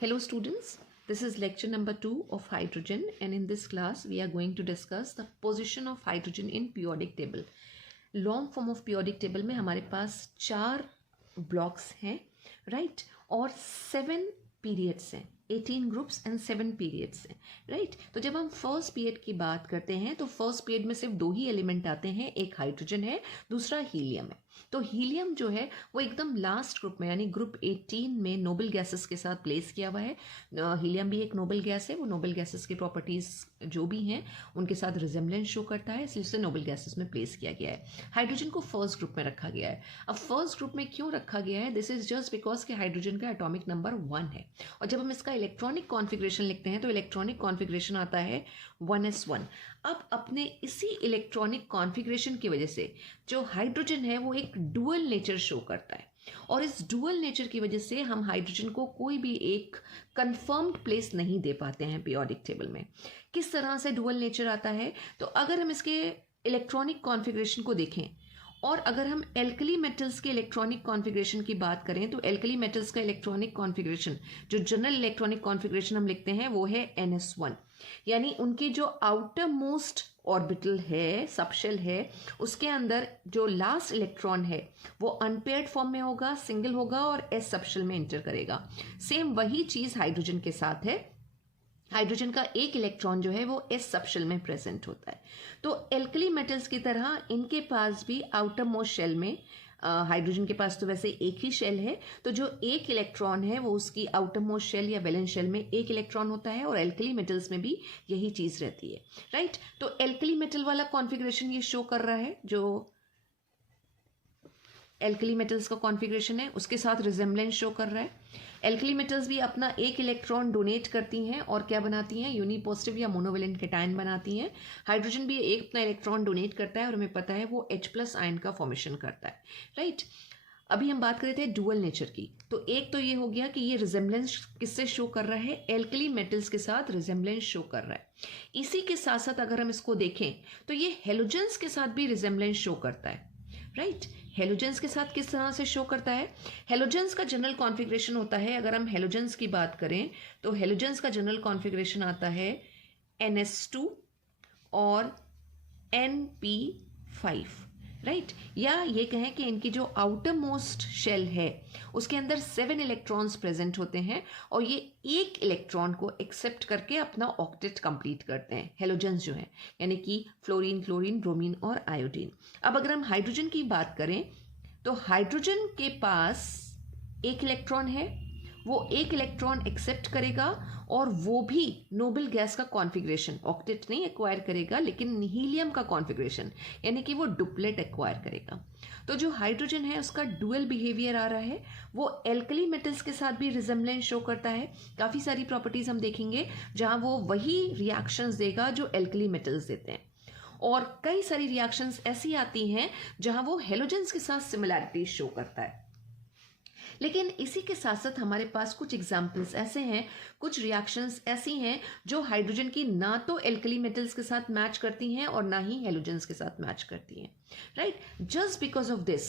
Hello students, this is lecture number 2 of hydrogen, and in this class we are going to discuss the position of hydrogen in periodic table. Long form of periodic table में हमारे पास 4 blocks हैं, right? और 7 periods हैं, 18 groups and 7 periods हैं, right? तो जब हम first period की बात करते हैं तो फर्स्ट पीरियड में सिर्फ 2 ही एलिमेंट आते हैं, एक हाइड्रोजन है, दूसरा हीलियम है. तो हीलियम जो है वो एकदम लास्ट ग्रुप में यानी ग्रुप 18 में नोबल गैसेस के साथ प्लेस किया हुआ है. हीलियम भी एक नोबल गैस है, वो नोबल गैसेस की प्रॉपर्टीज जो भी हैं उनके साथ रिजेम्बलेंस शो करता है, इसलिए उसे नोबल गैसेस में प्लेस किया गया है. हाइड्रोजन को फर्स्ट ग्रुप में रखा गया है. अब फर्स्ट ग्रुप में क्यों रखा गया है? दिस इज जस्ट बिकॉज कि हाइड्रोजन का एटॉमिक नंबर 1 है, और जब हम इसका इलेक्ट्रॉनिक कॉन्फिगरेशन लिखते हैं तो इलेक्ट्रॉनिक कॉन्फिगरेशन आता है 1s1. अब अपने इसी इलेक्ट्रॉनिक कॉन्फ़िगरेशन की वजह से जो हाइड्रोजन है वो एक डुअल नेचर शो करता है, और इस डुअल नेचर की वजह से हम हाइड्रोजन को कोई भी एक कंफर्म्ड प्लेस नहीं दे पाते हैं पीरियोडिक टेबल में. किस तरह से डुअल नेचर आता है? तो अगर हम इसके इलेक्ट्रॉनिक कॉन्फ़िगरेशन को देखें और अगर हम एल्कली मेटल्स के इलेक्ट्रॉनिक कॉन्फ़िगरेशन की बात करें तो एल्कली मेटल्स का इलेक्ट्रॉनिक कॉन्फ़िगरेशन जो जनरल इलेक्ट्रॉनिक कॉन्फ़िगरेशन हम लिखते हैं वो है NS1, यानी उनकी जो आउटर मोस्ट ऑर्बिटल है, सबशेल है, उसके अंदर जो लास्ट इलेक्ट्रॉन है वो अनपेयर्ड फॉर्म में होगा, सिंगल होगा और एस सबशेल में एंटर करेगा. सेम वही चीज़ हाइड्रोजन के साथ है. हाइड्रोजन का एक इलेक्ट्रॉन जो है वो एस सबशेल में प्रेजेंट होता है. तो एल्कली मेटल्स की तरह इनके पास भी आउटर मोस्ट शेल में हाइड्रोजन के पास तो वैसे एक ही शेल है, तो जो एक इलेक्ट्रॉन है वो उसकी आउटर मोस्ट शेल या वैलेंस शेल में एक इलेक्ट्रॉन होता है, और एल्कली मेटल्स में भी यही चीज़ रहती है, राइट? तो एल्कली मेटल वाला कॉन्फ़िगरेशन ये शो कर रहा है, जो एल्कली मेटल्स का कॉन्फ़िगरेशन है उसके साथ रिजेम्बलेंस शो कर रहा है. एल्कली मेटल्स भी अपना एक इलेक्ट्रॉन डोनेट करती हैं और क्या बनाती हैं? यूनिपॉजिटिव या मोनोवेलेंट कैटायन बनाती हैं. हाइड्रोजन भी एक अपना इलेक्ट्रॉन डोनेट करता है और हमें पता है वो H+ आयन का फॉर्मेशन करता है, राइट? अभी हम बात कर रहे थे डुअल नेचर की, तो एक तो ये हो गया कि ये रिजेम्बलेंस किससे शो कर रहा है? एल्कली मेटल्स के साथ रिजेम्बलेंस शो कर रहा है. इसी के साथ साथ अगर हम इसको देखें तो ये हेलोजेंस के साथ भी रिजेम्बलेंस शो करता है, राइट? हेलोजेंस के साथ किस तरह से शो करता है? हेलोजेंस का जनरल कॉन्फ़िगरेशन होता है, अगर हम हेलोजेंस की बात करें तो हेलोजेंस का जनरल कॉन्फ़िगरेशन आता है NS2 और NP5, राइट? या ये कहें कि इनकी जो आउटर मोस्ट शेल है उसके अंदर 7 इलेक्ट्रॉन्स प्रेजेंट होते हैं, और ये एक इलेक्ट्रॉन को एक्सेप्ट करके अपना ऑक्टेट कंप्लीट करते हैं हेलोजेंस जो है, यानी कि फ्लोरीन, क्लोरीन, ब्रोमीन और आयोडीन. अब अगर हम हाइड्रोजन की बात करें तो हाइड्रोजन के पास एक इलेक्ट्रॉन है, वो एक इलेक्ट्रॉन एक्सेप्ट करेगा और वो भी नोबल गैस का कॉन्फ़िगरेशन, ऑक्टेट नहीं एक्वायर करेगा लेकिन हीलियम का कॉन्फ़िगरेशन, यानी कि वो डुप्लेट एक्वायर करेगा. तो जो हाइड्रोजन है उसका डुअल बिहेवियर आ रहा है, वो एल्कली मेटल्स के साथ भी रिजेम्बलेंस शो करता है. काफ़ी सारी प्रॉपर्टीज हम देखेंगे जहाँ वो वही रिएक्शंस देगा जो एल्कली मेटल्स देते हैं, और कई सारी रिएक्शंस ऐसी आती हैं जहाँ वो हेलोजेंस के साथ सिमिलैरिटी शो करता है. लेकिन इसी के साथ साथ हमारे पास कुछ एग्जाम्पल्स ऐसे हैं, कुछ रिएक्शंस ऐसी हैं जो हाइड्रोजन की ना तो एल्कली मेटल्स के साथ मैच करती हैं और ना ही हेलोजेंस के साथ मैच करती हैं, right? Just because of this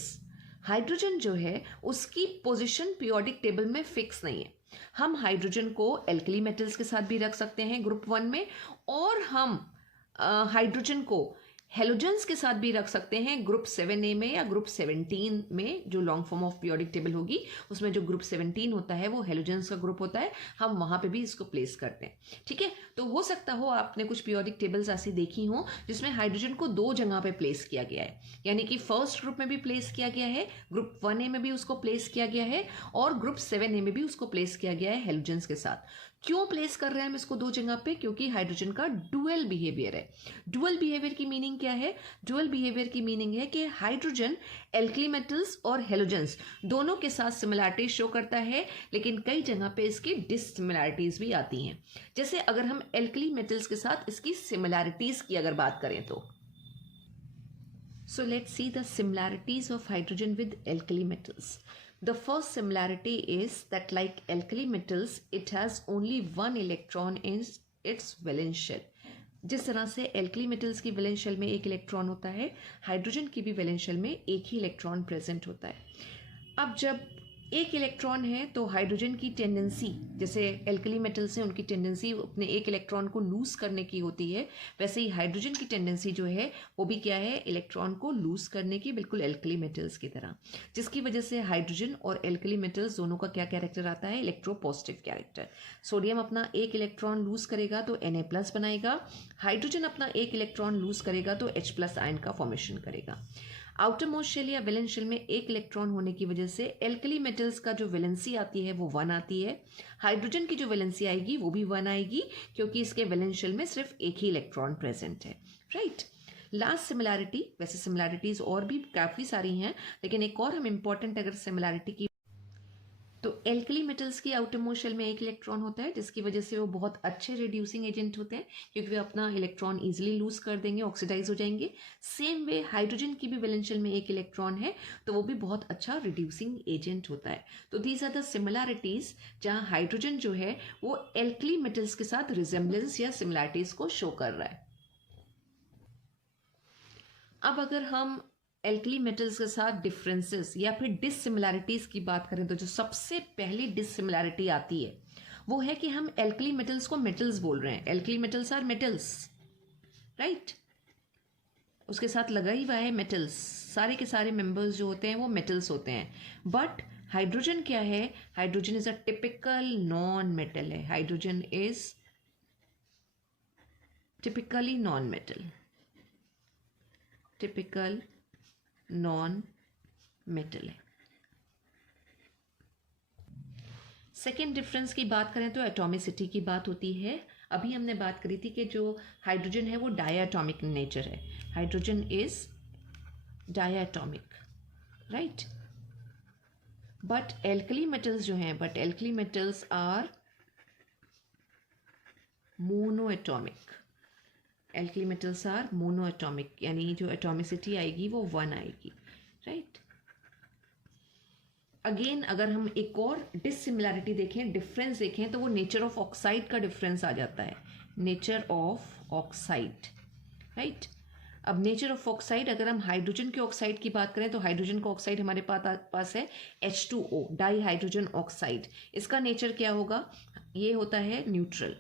hydrogen जो है उसकी पोजीशन पीरियोडिक टेबल में फिक्स नहीं है. हम हाइड्रोजन को एल्कली मेटल्स के साथ भी रख सकते हैं ग्रुप 1 में, और हम हाइड्रोजन को हेलोजेंस के साथ भी रख सकते हैं ग्रुप 7A में या ग्रुप 17 में. जो long form of periodic table होगी उसमें जो ग्रुप 17 होता है वो हेलोजेंस का ग्रुप होता है, हम वहाँ पे भी इसको प्लेस करते हैं, ठीक है? तो हो सकता हो आपने कुछ पीरियोडिक टेबल्स ऐसी देखी हो जिसमें हाइड्रोजन को 2 जगह पे प्लेस किया गया है, यानी कि फर्स्ट ग्रुप में भी प्लेस किया गया है, ग्रुप 1A में भी उसको प्लेस किया गया है, और ग्रुप 7A में भी उसको प्लेस किया गया है हेलोजेंस के साथ. क्यों प्लेस कर रहे हैं हम इसको 2 जगह पे? क्योंकि हाइड्रोजन का डुअल बिहेवियर है. डुअल बिहेवियर की मीनिंग क्या है? डुअल बिहेवियर की मीनिंग है कि हाइड्रोजन एल्कली मेटल्स और हेलोजेंस दोनों के साथ सिमिलैरिटी शो करता है, लेकिन कई जगह पे इसकी डिससिमिलैरिटीज भी आती हैं. जैसे अगर हम एल्कली मेटल्स के साथ इसकी सिमिलैरिटीज की अगर बात करें तो so let's see the similarities of hydrogen with alkali metals. The first similarity is that like alkali metals, it has only one electron in its valence shell. जिस तरह से एल्कली मेटल्स की वैलेंस शेल में एक electron होता है, hydrogen की भी वैलेंस शेल में एक ही इलेक्ट्रॉन प्रेजेंट होता है. अब जब एक इलेक्ट्रॉन है तो हाइड्रोजन की टेंडेंसी, जैसे एल्कली मेटल्स हैं उनकी टेंडेंसी अपने एक इलेक्ट्रॉन को लूज करने की होती है, वैसे ही हाइड्रोजन की टेंडेंसी जो है वो भी क्या है, इलेक्ट्रॉन को लूज करने की, बिल्कुल एल्कली मेटल्स की तरह। जिसकी वजह से हाइड्रोजन और एल्कली मेटल्स दोनों का क्या कैरेक्टर आता है, इलेक्ट्रोपॉजिटिव कैरेक्टर। सोडियम अपना एक इलेक्ट्रॉन लूज करेगा तो Na+ बनाएगा, हाइड्रोजन अपना एक इलेक्ट्रॉन लूज करेगा तो H+ आयन का फॉर्मेशन करेगा। आउटर मोस्ट शेल या वैलेंस शेल में एक इलेक्ट्रॉन होने की वजह से एल्कली मेटल्स का जो वैलेंसी आती है वो 1 आती है, हाइड्रोजन की जो वैलेंसी आएगी वो भी 1 आएगी, क्योंकि इसके वैलेंस शेल में सिर्फ एक ही इलेक्ट्रॉन प्रेजेंट है, राइट। लास्ट सिमिलैरिटी, वैसे सिमिलैरिटीज और भी काफ़ी सारी हैं, लेकिन एक और हम इम्पॉर्टेंट अगर सिमिलैरिटी की, तो एल्कली मेटल्स की आउटर मोस्ट शेल में एक इलेक्ट्रॉन होता है, जिसकी वजह से वो बहुत अच्छे रिड्यूसिंग एजेंट होते हैं, क्योंकि वे अपना इलेक्ट्रॉन इजीली लूज कर देंगे, ऑक्सीडाइज हो जाएंगे। सेम वे हाइड्रोजन की भी वैलेंस शेल में एक इलेक्ट्रॉन है, तो वो भी बहुत अच्छा रिड्यूसिंग एजेंट होता है। तो दीज आर द सिमिलैरिटीज जहाँ हाइड्रोजन जो है वो एल्कली मेटल्स के साथ रिजेम्बलेंस या सिमिलैरिटीज को शो कर रहा है। अब अगर हम एल्कली मेटल्स के साथ डिफरेंसेस या फिर डिससिमिलैरिटीज की बात करें, तो जो सबसे पहली डिससिमिलैरिटी आती है वो है कि हम एल्कली मेटल्स को मेटल्स बोल रहे हैं। Alkali metals are metals, right, उसके साथ लगा ही हुआ है मेटल्स, सारे के सारे मेंबर्स जो होते हैं वो मेटल्स होते हैं। बट हाइड्रोजन क्या है, hydrogen is a typical non metal है, hydrogen is typically non metal, typical non metal है। सेकेंड डिफरेंस की बात करें तो एटॉमिसिटी की बात होती है। अभी हमने बात करी थी कि जो हाइड्रोजन है वो डायटॉमिक नेचर है, hydrogen is diatomic, right. But alkali metals जो हैं, but alkali metals are monoatomic, alkali metals are monoatomic, यानी जो एटॉमिसिटी आएगी वो 1 आएगी, राइट। अगेन अगर हम एक और डिससिमिलैरिटी देखें, डिफरेंस देखें, तो वो नेचर ऑफ ऑक्साइड का डिफरेंस आ जाता है, नेचर ऑफ ऑक्साइड, राइट। अब नेचर ऑफ ऑक्साइड, अगर हम हाइड्रोजन के ऑक्साइड की बात करें तो हाइड्रोजन का ऑक्साइड हमारे पास है H2O, डाई हाइड्रोजन ऑक्साइड। इसका नेचर क्या होगा, ये होता है neutral,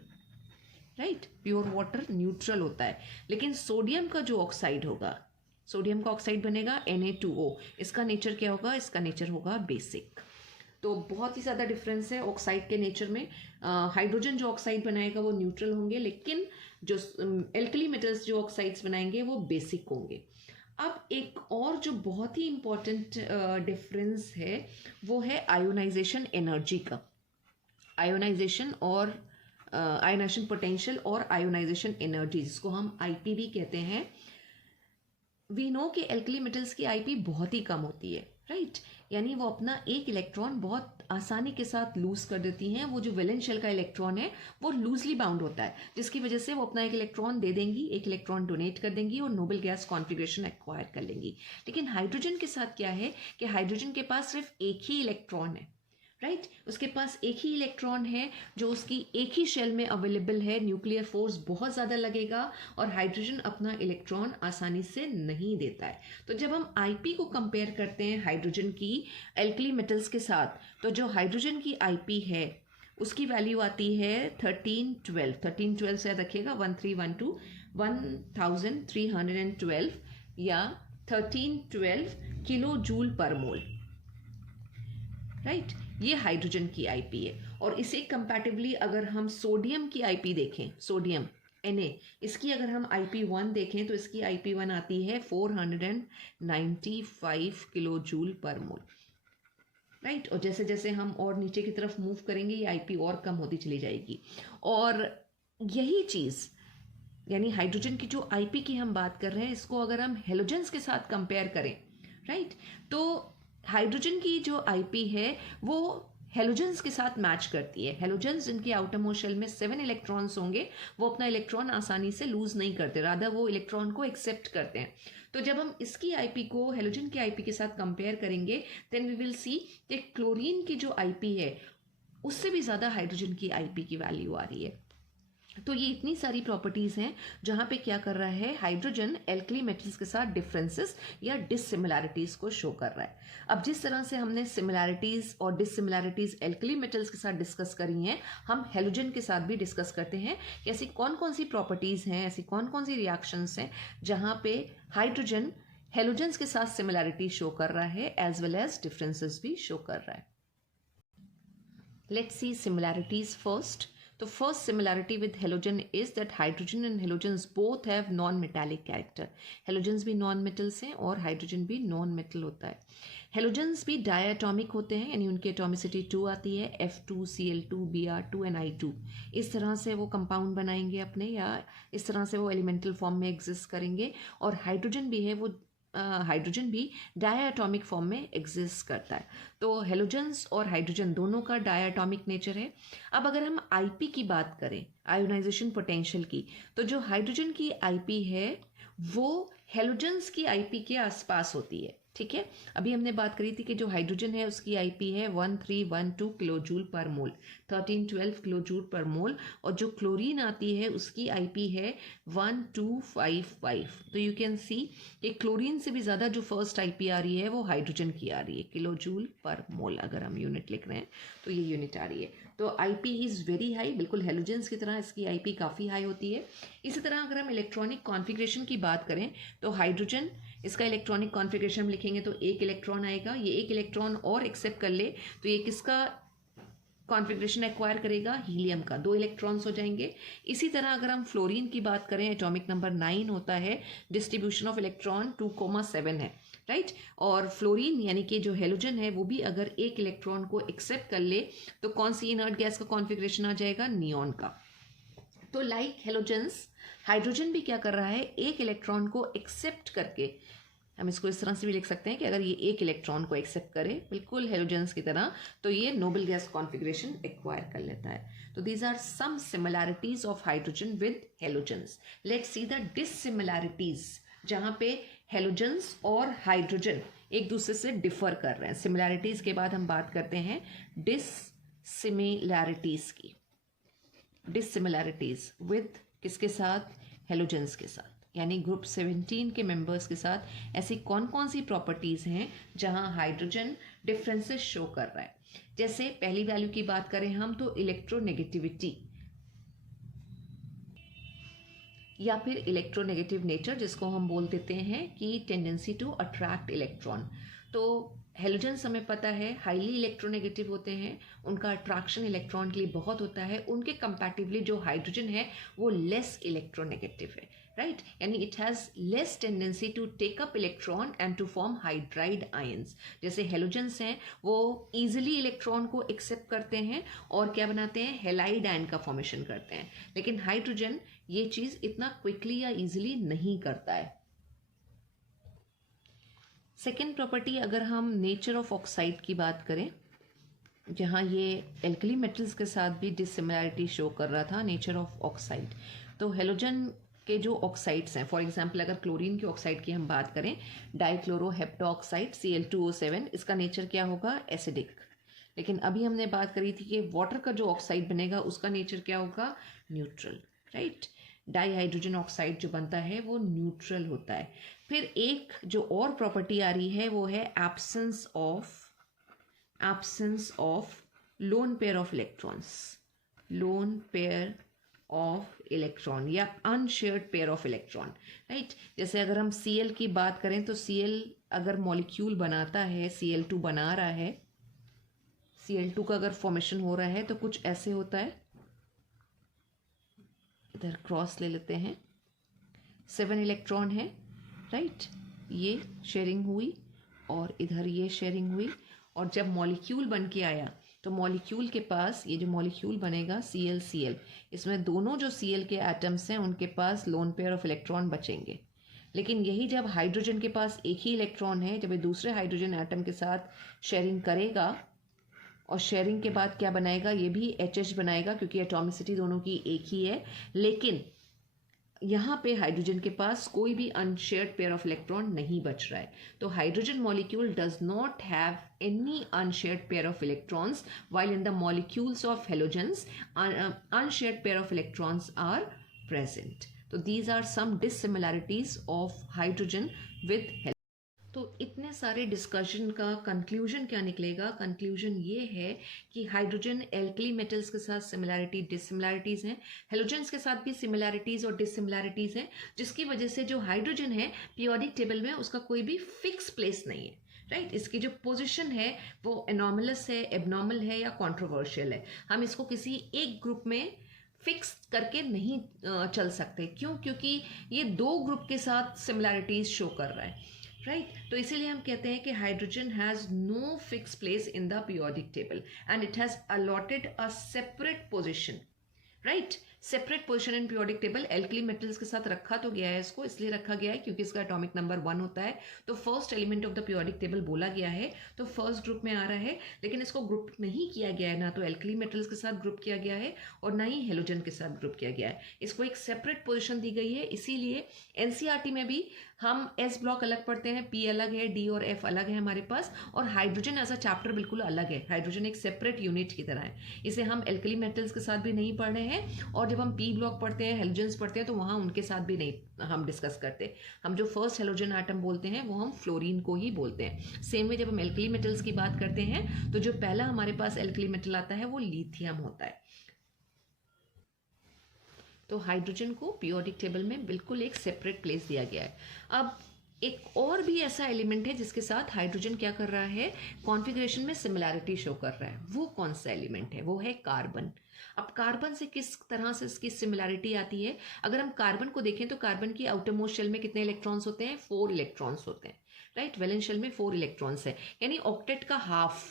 right, pure water neutral होता है। लेकिन सोडियम का जो ऑक्साइड होगा, सोडियम का ऑक्साइड बनेगा Na2O, इसका नेचर क्या होगा, इसका नेचर होगा बेसिक। तो बहुत ही ज़्यादा डिफरेंस है ऑक्साइड के नेचर में। हाइड्रोजन जो ऑक्साइड बनाएगा वो न्यूट्रल होंगे, लेकिन जो एल्कली मेटल्स जो ऑक्साइड्स बनाएंगे वो बेसिक होंगे। अब एक और जो बहुत ही इंपॉर्टेंट डिफरेंस है वो है आयोनाइजेशन एनर्जी का, आयोनाइजेशन और आयोनाइजेशन पोटेंशियल और आयोनाइजेशन एनर्जी, जिसको हम IP भी कहते हैं। वी नो कि एल्कली मेटल्स की IP बहुत ही कम होती है, राइट, यानी वो अपना एक इलेक्ट्रॉन बहुत आसानी के साथ लूज कर देती हैं। वो जो वैलेंस शेल का इलेक्ट्रॉन है वो लूजली बाउंड होता है, जिसकी वजह से वो अपना एक इलेक्ट्रॉन दे देंगी, एक इलेक्ट्रॉन डोनेट कर देंगी और नोबल गैस कॉन्फिगरेशन एक्वायर कर लेंगी। लेकिन हाइड्रोजन के साथ क्या है कि हाइड्रोजन के पास सिर्फ एक ही इलेक्ट्रॉन है, राइट, उसके पास एक ही इलेक्ट्रॉन है जो उसकी एक ही शेल में अवेलेबल है, न्यूक्लियर फोर्स बहुत ज़्यादा लगेगा और हाइड्रोजन अपना इलेक्ट्रॉन आसानी से नहीं देता है। तो जब हम IP को कंपेयर करते हैं हाइड्रोजन की एल्कली मेटल्स के साथ, तो जो हाइड्रोजन की IP है उसकी वैल्यू आती है 1312 से याद रखिएगा, 1312 1312 या 1312 किलो जूल पर मोल, राइट, ये हाइड्रोजन की IP है। और इसे कंपैरेटिवली अगर हम सोडियम की IP देखें, सोडियम Na, इसकी अगर हम IP1 देखें तो इसकी IP1 आती है 495 किलो जूल पर मोल, राइट। और जैसे जैसे हम और नीचे की तरफ मूव करेंगे ये IP और कम होती चली जाएगी। और यही चीज़ यानी हाइड्रोजन की जो IP की हम बात कर रहे हैं, इसको अगर हम हेलोजेंस के साथ कंपेयर करें, राइट, तो हाइड्रोजन की जो IP है वो हेलोजेंस के साथ मैच करती है। हेलोजेंस जिनके आउटर मोस्ट शेल में 7 इलेक्ट्रॉन्स होंगे वो अपना इलेक्ट्रॉन आसानी से लूज नहीं करते, रादर वो इलेक्ट्रॉन को एक्सेप्ट करते हैं। तो जब हम इसकी IP को हेलोजन की IP के साथ कंपेयर करेंगे, देन वी विल सी कि क्लोरीन की जो IP है उससे भी ज़्यादा हाइड्रोजन की IP की वैल्यू आ रही है। तो ये इतनी सारी प्रॉपर्टीज़ हैं जहाँ पे क्या कर रहा है, हाइड्रोजन एल्कली मेटल्स के साथ डिफरेंसेस या डिससिमिलैरिटीज़ को शो कर रहा है। अब जिस तरह से हमने सिमिलैरिटीज़ और डिससिमिलैरिटीज़ एल्कली मेटल्स के साथ डिस्कस करी हैं, हम हेलोजन के साथ भी डिस्कस करते हैं कि ऐसी कौन कौन सी प्रॉपर्टीज़ हैं, ऐसी कौन कौन सी रिएक्शंस हैं जहाँ पे हाइड्रोजन हेलोजन्स के साथ सिमिलैरिटी शो कर रहा है एज वेल एज डिफरेंसेस भी शो कर रहा है। Let's see similarities first. The first similarity with halogen is that hydrogen and halogens both have non-metallic character. Halogens भी non-metals हैं और hydrogen भी non-metal होता है। Halogens भी diatomic होते हैं, यानी उनकी atomicity 2 आती है, F2Cl2 Br2 and I2। इस तरह से वो कंपाउंड बनाएंगे अपने, या इस तरह से वो एलिमेंटल फॉर्म में एग्जिस्ट करेंगे। और हाइड्रोजन भी है, वो हाइड्रोजन भी डायटॉमिक फॉर्म में एग्जिस्ट करता है। तो हेलोजन्स और हाइड्रोजन दोनों का डायटॉमिक नेचर है। अब अगर हम आईपी की बात करें, आयोनाइजेशन पोटेंशियल की, तो जो हाइड्रोजन की आईपी है वो हेलोजन्स की आईपी के आसपास होती है। ठीक है, अभी हमने बात करी थी कि जो हाइड्रोजन है उसकी आईपी है 1312 किलो जूल पर मोल, 1312 किलो जूल पर मोल, और जो क्लोरीन आती है उसकी आईपी है 1255। तो यू कैन सी कि क्लोरीन से भी ज़्यादा जो फर्स्ट आईपी आ रही है वो हाइड्रोजन की आ रही है, किलो जूल पर मोल। अगर हम यूनिट लिख रहे हैं तो ये यूनिट आ रही है। तो आईपी इज़ वेरी हाई, बिल्कुल हेलोजेंस की तरह इसकी आईपी काफ़ी हाई होती है। इसी तरह अगर हम इलेक्ट्रॉनिक कॉन्फ़िगरेशन की बात करें तो हाइड्रोजन, इसका इलेक्ट्रॉनिक कॉन्फ़िगरेशन लिखेंगे तो एक इलेक्ट्रॉन आएगा। ये एक इलेक्ट्रॉन और एक्सेप्ट कर ले तो ये किसका कॉन्फ़िगरेशन एक्वायर करेगा, हीलियम का, 2 इलेक्ट्रॉन्स हो जाएंगे। इसी तरह अगर हम फ्लोरीन की बात करें, एटॉमिक नंबर 9 होता है, डिस्ट्रीब्यूशन ऑफ इलेक्ट्रॉन 2,7 है, राइट। और फ्लोरीन यानी कि जो हेलोजन है वो भी अगर एक इलेक्ट्रॉन को एक्सेप्ट कर ले तो कौन सी इनर्ट गैस का कॉन्फ़िगरेशन आ जाएगा, नियॉन का। तो लाइक हेलोजेंस, हाइड्रोजन भी क्या कर रहा है, एक इलेक्ट्रॉन को एक्सेप्ट करके, हम इसको इस तरह से भी लिख सकते हैं कि अगर ये एक इलेक्ट्रॉन को एक्सेप्ट करे बिल्कुल हेलोजेंस की तरह, तो ये नोबल गैस कॉन्फ़िगरेशन एक्वायर कर लेता है। तो these are some similarities of hydrogen with halogens. Let's see the dissimilarities, जहाँ पे हेलोजेंस और हाइड्रोजन एक दूसरे से डिफर कर रहे हैं। सिमिलैरिटीज के बाद हम बात करते हैं डिससिमिलैरिटीज की। डिससिमिलैरिटीज विद किसके साथ, हेलोजेंस के साथ, यानी ग्रुप 17 के मेंबर्स के साथ ऐसी कौन कौन सी प्रॉपर्टीज़ हैं जहां हाइड्रोजन डिफरेंसेस शो कर रहा है। जैसे पहली वैल्यू की बात करें हम तो इलेक्ट्रोनेगेटिविटी या फिर इलेक्ट्रोनेगेटिव नेचर, जिसको हम बोल देते हैं कि टेंडेंसी टू अट्रैक्ट इलेक्ट्रॉन। तो हेलोजेंस हमें पता है हाईली इलेक्ट्रोनेगेटिव होते हैं, उनका अट्रैक्शन इलेक्ट्रॉन के लिए बहुत होता है। उनके कंपैरेटिवली जो हाइड्रोजन है वो लेस इलेक्ट्रोनेगेटिव है, राइट, यानी it has less tendency to take up electron and to form hydride ions. जैसे हेलोजेंस हैं वो ईजिली इलेक्ट्रॉन को एक्सेप्ट करते हैं और क्या बनाते हैं, हेलाइड आयन का फॉर्मेशन करते हैं। लेकिन हाइड्रोजन ये चीज़ इतना क्विकली या ईजिली नहीं करता है। सेकेंड प्रॉपर्टी, अगर हम नेचर ऑफ ऑक्साइड की बात करें, जहाँ ये एल्कली मेटल्स के साथ भी डिससिमिलैरिटी शो कर रहा था, नेचर ऑफ ऑक्साइड। तो हेलोजन के जो ऑक्साइड्स हैं, फॉर एग्जांपल अगर क्लोरीन के ऑक्साइड की हम बात करें, डाइक्लोरोहेप्टॉक्साइड Cl2O7, इसका नेचर क्या होगा, एसिडिक। लेकिन अभी हमने बात करी थी कि वाटर का जो ऑक्साइड बनेगा उसका नेचर क्या होगा, न्यूट्रल, राइट। डाईहाइड्रोजन ऑक्साइड जो बनता है वो न्यूट्रल होता है। फिर एक जो और प्रॉपर्टी आ रही है वो है absence of lone pair of electrons, lone pair of electron या unshared pair of electron, right. जैसे अगर हम Cl की बात करें तो Cl अगर मॉलिक्यूल बनाता है, Cl2 बना रहा है, Cl2 का अगर फॉर्मेशन हो रहा है तो कुछ ऐसे होता है, इधर क्रॉस ले लेते हैं, 7 इलेक्ट्रॉन है, राइट, ये शेयरिंग हुई और इधर ये शेयरिंग हुई, और जब मॉलिक्यूल बन के आया तो मॉलिक्यूल के पास ये जो मॉलिक्यूल बनेगा Cl, इसमें दोनों जो Cl के एटम्स हैं उनके पास लोन पेयर ऑफ इलेक्ट्रॉन बचेंगे। लेकिन यही जब हाइड्रोजन के पास एक ही इलेक्ट्रॉन है, जब ये दूसरे हाइड्रोजन एटम के साथ शेयरिंग करेगा और शेयरिंग के बाद क्या बनाएगा, ये भी HH बनाएगा क्योंकि एटॉमिसिटी दोनों की एक ही है। लेकिन यहाँ पे हाइड्रोजन के पास कोई भी अनशेयर्ड पेयर ऑफ इलेक्ट्रॉन नहीं बच रहा है, तो hydrogen molecule does not have any unshared pair of electrons, while in the molecules of halogens unshared pair of electrons are present. So these are some dissimilarities of hydrogen with halogen. तो इतने सारे discussion का conclusion क्या निकलेगा? Conclusion ये है कि hydrogen alkali metals के साथ सिमिलैरिटी डिसिमिलैरिटीज़ हैं, हेलोजेंस के साथ भी सिमिलैरिटीज़ और डिसिमिलैरिटीज़ हैं, जिसकी वजह से जो हाइड्रोजन है पीरियोडिक टेबल में उसका कोई भी फिक्स प्लेस नहीं है, राइट? इसकी जो पोजीशन है वो एनॉमलस है, एबनॉर्मल है या कंट्रोवर्शियल है। हम इसको किसी एक ग्रुप में फिक्स करके नहीं चल सकते। क्यों? क्योंकि ये दो ग्रुप के साथ सिमिलैरिटीज शो कर रहा है, राइट? तो इसीलिए हम कहते हैं कि hydrogen has no fix place in the periodic table and it has allotted a separate position, right? Separate position in periodic table. Alkali metals के साथ रखा तो गया है, इसको इसलिए रखा गया है क्योंकि इसका एटॉमिक नंबर 1 होता है, तो first element of the periodic table बोला गया है, तो फर्स्ट ग्रुप में आ रहा है। लेकिन इसको ग्रुप नहीं किया गया है, ना तो एल्कली मेटल्स के साथ ग्रुप किया गया है और ना ही हेलोजन के साथ ग्रुप किया गया है। इसको एक सेपरेट पोजिशन दी गई है। इसीलिए एनसीईआरटी में भी हम एस ब्लॉक अलग पढ़ते हैं, पी अलग है, डी और एफ अलग है हमारे पास, और हाइड्रोजन एज अ चैप्टर बिल्कुल अलग है। हाइड्रोजन एक सेपरेट यूनिट की तरह है। इसे हम एल्कली मेटल्स के साथ भी नहीं पढ़ रहे हैं, और जब हम पी ब्लॉक पढ़ते हैं, हेलोजेंस पढ़ते हैं, तो वहाँ उनके साथ भी नहीं हम डिस्कस करते। हम जो फर्स्ट हेलोजन आइटम बोलते हैं वो हम फ्लोरीन को ही बोलते हैं। सेम वे जब हम एल्कली मेटल्स की बात करते हैं तो जो पहला हमारे पास एल्कली मेटल आता है वो लिथियम होता है। तो हाइड्रोजन को पीरियोडिक टेबल में बिल्कुल एक सेपरेट प्लेस दिया गया है। अब एक और भी ऐसा एलिमेंट है जिसके साथ हाइड्रोजन क्या कर रहा है, कॉन्फ़िगरेशन में सिमिलैरिटी शो कर रहा है। वो कौन सा एलिमेंट है? वो है कार्बन। अब कार्बन से किस तरह से इसकी सिमिलैरिटी आती है? अगर हम कार्बन को देखें तो कार्बन की आउटर मोस्ट शेल में कितने इलेक्ट्रॉन्स होते हैं? 4 इलेक्ट्रॉन्स होते हैं, राइट? वैलेंस शेल में 4 इलेक्ट्रॉन्स है, यानी ऑक्टेट का हाफ,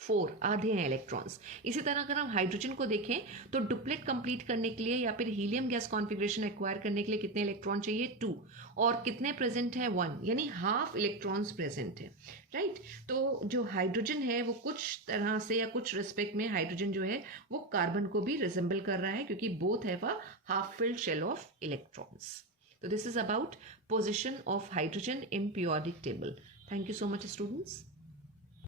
4 आधे हैं इलेक्ट्रॉन्स। इसी तरह अगर हम हाइड्रोजन को देखें तो डुप्लेट कंप्लीट करने के लिए या फिर हीलियम गैस कॉन्फ़िगरेशन एक्वायर करने के लिए कितने इलेक्ट्रॉन चाहिए? 2, और कितने प्रेजेंट है? 1, यानी हाफ इलेक्ट्रॉन्स प्रेजेंट है, राइट? तो जो हाइड्रोजन है वो कुछ तरह से या कुछ रिस्पेक्ट में हाइड्रोजन जो है वो कार्बन को भी रिजेंबल कर रहा है, क्योंकि both have a half filled shell of electrons. So this is about position of hydrogen in periodic table. Thank you so much, students.